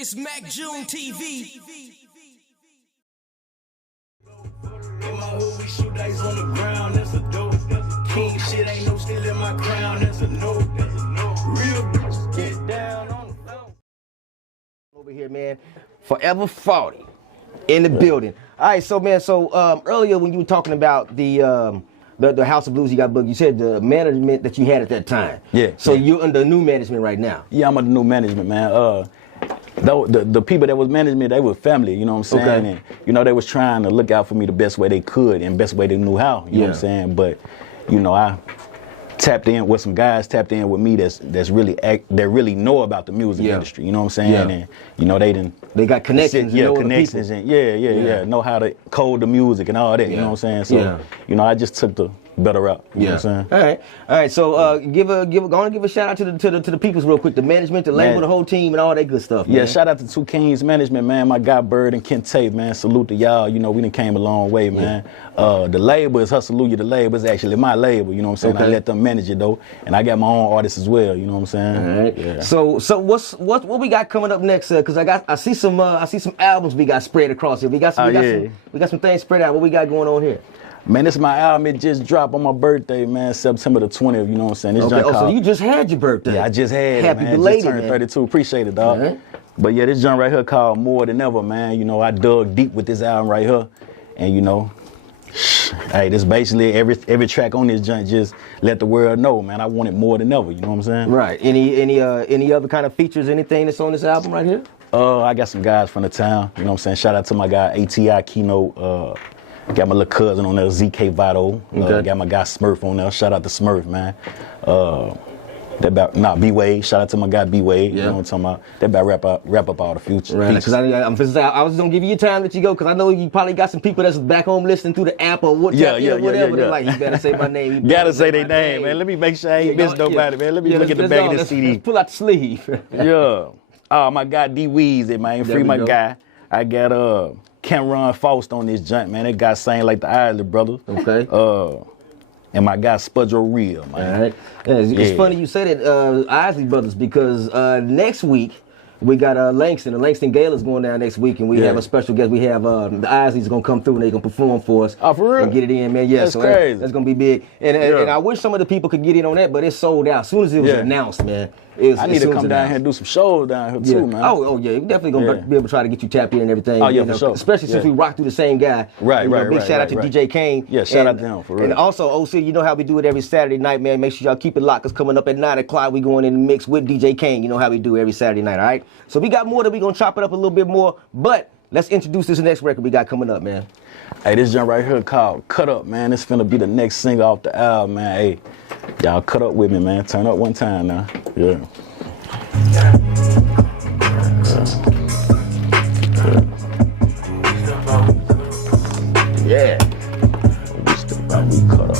It's MackJune TV. In my hood, we shoot dice on the ground, that's a dope. King shit, ain't no still in my crown, that's a no. Real bitches get down on the floor. Over here, man. Phaeva Phawty in the building. All right, so man, earlier when you were talking about the House of Blues you got booked, you said the management that you had at that time. Yeah. So you're under new management right now. Yeah, I'm under new management, man. The people that was managing me, they were family, you know what I'm saying? Okay. And, you know, they was trying to look out for me the best way they could and best way they knew how, you know what I'm saying? But, you know, I tapped in with some guys, tapped in with me that really know about the music industry, you know what I'm saying? Yeah. And, you know, they got connections, connections and know how to code the music and all that, you know what I'm saying? So, you know, I just took the better route, you know what I'm saying? All right. So go and give a shout out to the peoples real quick, the management, the label, the whole team, and all that good stuff. Yeah, man. Shout out to Two Kings management, man. My guy Bird and Kent Tate, man. Salute to y'all. You know, we done came a long way, man. The label is Hustleluya. The label is actually my label, you know what I'm saying? I let them manage it though, and I got my own artists as well, you know what I'm saying? All right. Yeah. So what we got coming up next? Cause I see some albums we got spread across here. We got some things spread out. What we got going on here? Man, this is my album. It just dropped on my birthday, man, September the 20th, you know what I'm saying? So you just had your birthday. Yeah, I just had it, Happy man. belated, just turned 32. Appreciate it, dog. Right. But yeah, this joint right here called More Than Ever, man. You know, I dug deep with this album right here. And you know, hey, this basically every track on this joint just let the world know, man, I want it more than ever, you know what I'm saying? Right. Any other kind of features, anything that's on this album right here? I got some guys from the town, you know what I'm saying? Shout out to my guy ATI Keynote. Got my little cousin on there, ZK Vado. Got my guy Smurf on there. Shout out to Smurf, man. B-Wade. Shout out to my guy B-Wade. You know what I'm talking about? That about wrap up all the future. Right. Because I was gonna give you your time to let you go, because I know you probably got some people that's back home listening through the app or whatever. They're like, you better say my name. Gotta say their name, man. Let me make sure I ain't miss nobody, man. Let me look at the back of this CD. Let's pull out the sleeve. Yeah. Oh, my guy D-Weezy, man. Free my guy. I got Cameron Faust on this joint, man. That guy sang like the Isley Brothers. Okay. And my guy Spudro Real, man. All right. It's funny you say that, Isley Brothers, because next week we got Langston. The Langston Gala's going down next week, and we have a special guest. We have the Isleys going to come through, and they're going to perform for us. Oh, for real? And get it in, man. Yeah, that's crazy. That's going to be big. And I wish some of the people could get in on that, but it's sold out. As soon as it was announced, man. I need to come down here and do some shows down here too, man. Oh yeah, we definitely gonna be able to try to get you tapped in and everything. Oh yeah, for sure. Especially since we rock through the same guy. Right. Big shout out to DJ Kane. Yeah, shout out to him for real. And also, OC, you know how we do it every Saturday night, man. Make sure y'all keep it locked. Cause coming up at 9 o'clock, we going in the mix with DJ Kane. You know how we do every Saturday night, all right? So we got more that we gonna chop it up a little bit more. But let's introduce this next record we got coming up, man. Hey, this joint right here called Cut Up, man. This finna be the next single off the album, man. Hey, y'all cut up with me, man. Turn up one time now. Yeah. Yeah. We step out, we cut up.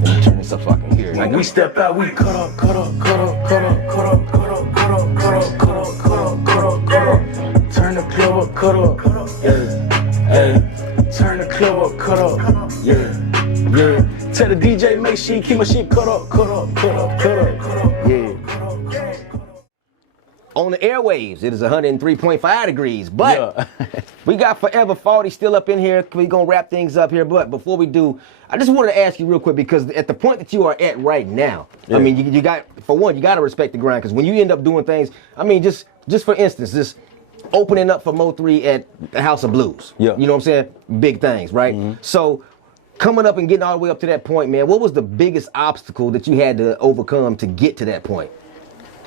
Let me turn this up so I can hear it. When we step out, we cut up, cut up, cut up, cut up, cut up, cut up, cut up, cut up, cut up, cut up, cut up, cut up. Turn the club up, cut up. Yeah. Hey. Turn the club up, cut up. Yeah. Yeah. Tell the DJ make sure you keep my shit cut up, cut up, cut up, cut up, cut up. Yeah. On the airwaves, it is 103.5 degrees, but we got Phaeva Phawty still up in here. We're going to wrap things up here, but before we do, I just wanted to ask you real quick, because at the point that you are at right now, I mean, you got, for one, you got to respect the grind, because when you end up doing things, I mean, just for instance, just opening up for Mo3 at the House of Blues, you know what I'm saying? Big things, right? So coming up and getting all the way up to that point, man, what was the biggest obstacle that you had to overcome to get to that point?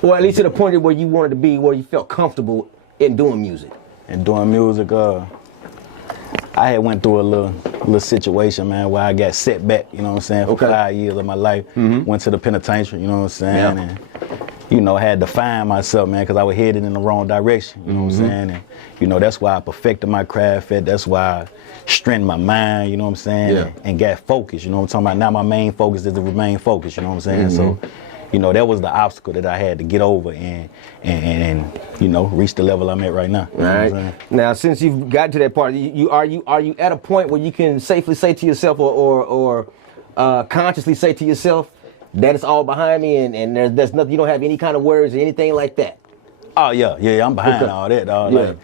Or at least to the point where you wanted to be, where you felt comfortable in doing music. And doing music, I had went through a little situation, man, where I got set back, you know what I'm saying, for 5 years of my life. Went to the penitentiary, you know what I'm saying, and, you know, had to find myself, man, because I was headed in the wrong direction, you know what I'm saying, and, you know, that's why I perfected my craft at, that's why I strengthened my mind, you know what I'm saying, and got focused, you know what I'm talking about. Now my main focus is to remain focused, you know what I'm saying, so, you know, that was the obstacle that I had to get over and you know, reach the level I'm at right now. All right. Now, since you've gotten to that part, are you at a point where you can safely say to yourself or consciously say to yourself that it's all behind me and there's nothing, you don't have any kind of worries or anything like that? Oh yeah, I'm behind all that, dog. Yeah.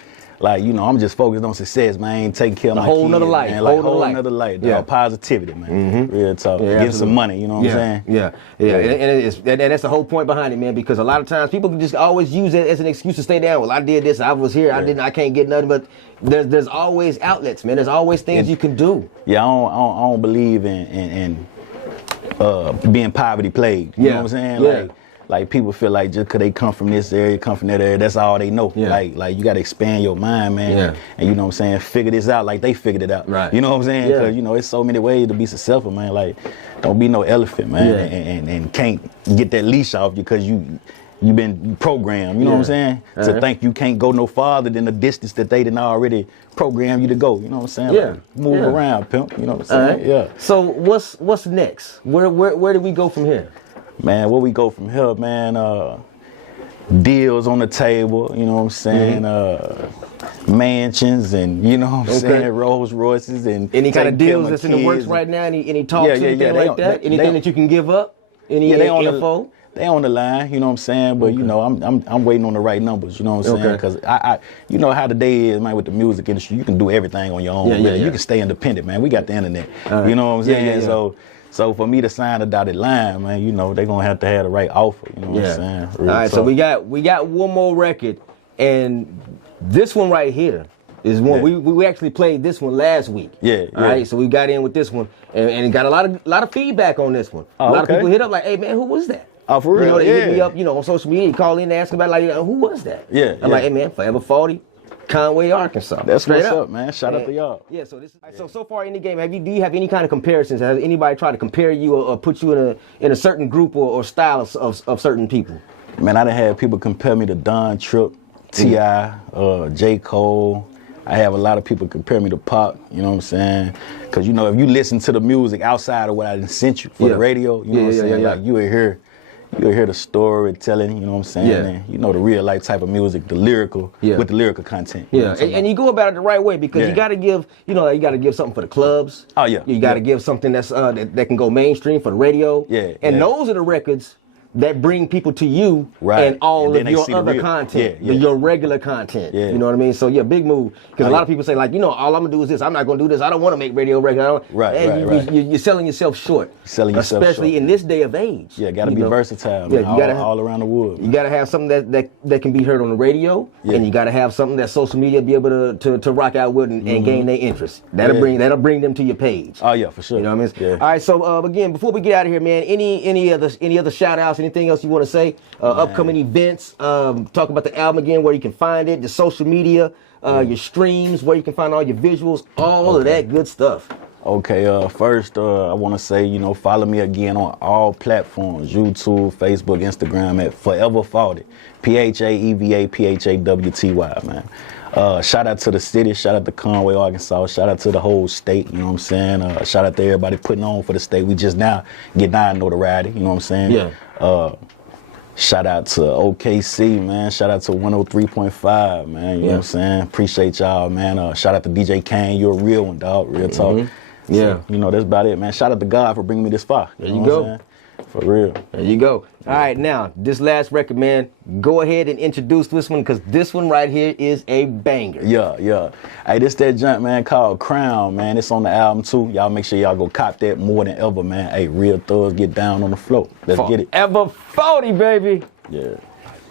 Like, you know, I'm just focused on success, man. Taking care of my whole kids, nother life, man. Like, whole whole nother nother life, dog. Yeah. Positivity, man. Real talk. Yeah, Getting absolutely. some money, you know what I'm saying? Yeah. And that's the whole point behind it, man. Because a lot of times people can just always use it as an excuse to stay down. Well, I did this, I was here, I can't get nothing. But there's always outlets, man. There's always things you can do. Yeah, I don't believe in being poverty plagued. You know what I'm saying? Yeah. Like people feel like just 'cause they come from this area, come from that area, that's all they know. Yeah. Like you got to expand your mind, man. Yeah. And you know what I'm saying? Figure this out like they figured it out. Right. You know what I'm saying? Yeah. Because, you know, it's so many ways to be successful, man. Like, don't be no elephant, man. Yeah. And can't get that leash off because you've been programmed, you know what I'm saying? To think you can't go no farther than the distance that they done already programmed you to go. You know what I'm saying? Yeah. Like, move around, pimp. You know what I'm saying? Yeah. So what's next? Where do we go from here? Man, where we go from here, man, deals on the table, you know what I'm saying? Mansions and, you know what I'm saying, Rolls Royces and Any kind of taking care deals my that's in the works kids right now? Any talks, anything like that? They Anything that you can give up? Any info? They on the line, you know what I'm saying? But you know, I'm waiting on the right numbers, you know what I'm saying? Because I you know how the day is, man, with the music industry, you can do everything on your own. You can stay independent, man. We got the internet. You know what I'm saying? So for me to sign a dotted line, man, you know, they're gonna have to have the right offer, you know what I'm saying? All right, so we got one more record, and this one right here is one we actually played this one last week. All right, so we got in with this one and got a lot of feedback on this one. A lot of people hit up like, hey man, who was that? Oh, for real? You know, they hit me up, you know, on social media, call in and ask about like, who was that? I'm like, hey man, Phaeva Phawty, Conway, Arkansas. That's Straight what's up, man. Shout out to y'all. Yeah, so so far in the game, do you have any kind of comparisons? Has anybody tried to compare you or put you in a certain group or style of certain people? Man, I done had people compare me to Don Tripp, T.I., J. Cole. I have a lot of people compare me to Pac, you know what I'm saying? Because, you know, if you listen to the music outside of what I done sent you for the radio, you know what I'm saying? Like, you will hear the storytelling, you know what I'm saying? And, you know, the real life type of music, the lyrical, with the lyrical content. You know and you go about it the right way because you got to give, you know, you got to give something for the clubs. Oh, yeah. You got to give something that's that can go mainstream for the radio. And those are the records that bring people to you and all of your other content, your regular content. You know what I mean? So big move. Because a lot of people say like, you know, all I'm gonna do is this. I'm not gonna do this. I don't want to make radio records. You're selling yourself short. Especially in this day of age. Yeah, gotta be versatile. Man. You gotta all around the world. You gotta have something that can be heard on the radio, and you gotta have something that social media be able to rock out with and gain their interest. That'll bring them to your page. Oh yeah, for sure. You know what I mean? All right. So again, before we get out of here, man, any other shout outs? Anything else you want to say? Upcoming events, talk about the album again, where you can find it, the social media, your streams, where you can find all your visuals, all of that good stuff. Okay, first I want to say, you know, follow me again on all platforms, YouTube, Facebook, Instagram at Phaeva Phawty, Phaeva Phawty, man. Shout out to the city, shout out to Conway, Arkansas, shout out to the whole state, you know what I'm saying? Shout out to everybody putting on for the state. We just now getting our notoriety, you know what I'm saying? Shout out to OKC, man. Shout out to 103.5, man. You know what I'm saying? Appreciate y'all, man. Shout out to DJ Kane. You're a real one, dog. Real talk. So, you know, that's about it, man. Shout out to God for bringing me this far. There you go. For real. There you go. All right, now, this last record, man, go ahead and introduce this one, because this one right here is a banger. Hey, this that junk, man, called Crown, man. It's on the album, too. Y'all make sure y'all go cop that more than ever, man. Hey, real thugs get down on the floor. Let's get it. Phaeva Phawty, baby.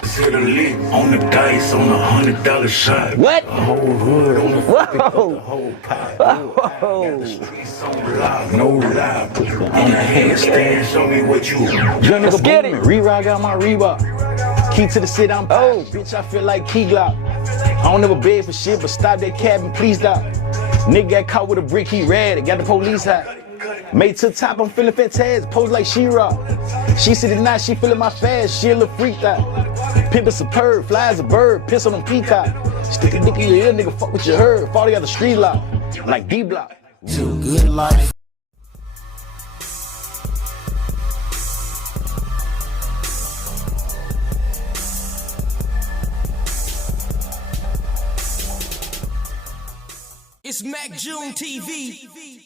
Set a lick on the dice on $100 shot. What? The whole hood on the Whoa. the whole pot. Got the streets on lock, no lie. Put you on the handstand, show me what you. Let's get it. Re-rock out my Reebok. Key to the city, I'm bitch, I feel like Key Glock. I don't never beg for shit, but stop that cabin, please stop. Nigga got caught with a brick, he ran it, got the police hot. Made to the top, I'm feeling fantastic, pose like She-Rock. She said tonight, she feeling my fast, she a little freaked out. Pimp is superb, flies a bird, piss on them peacock. Stick a dick in your ear, nigga, fuck what you heard. Phawty got the street lock, like D-Block. Too good life. It's MackJune TV.